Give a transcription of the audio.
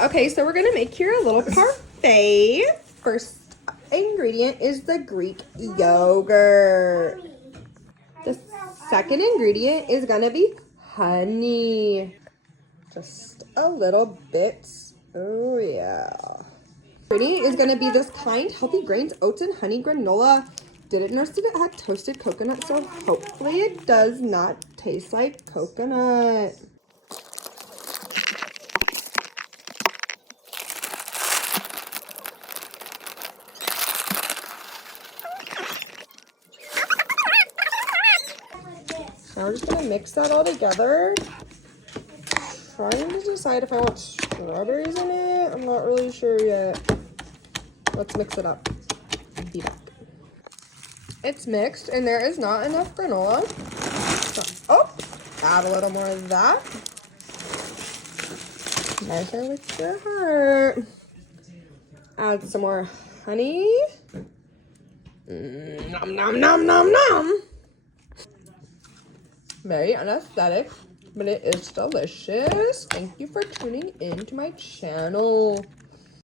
Okay, so we're gonna make here a little parfait. First ingredient is the Greek yogurt. The second ingredient is gonna be honey. Just a little bit. Oh yeah. Ingredient is gonna be this kind healthy grains, oats and honey granola. Didn't notice that it had toasted coconut, so hopefully it does not taste like coconut. Now we're just gonna mix that all together. Trying to decide if I want strawberries in it. I'm not really sure yet. Let's mix it up. Be back. It's mixed and there is not enough granola. So, add a little more of that. Measure with your heart. Add some more honey. Nom nom nom nom nom. Very unaesthetic, but it is delicious. Thank you for tuning in to my channel.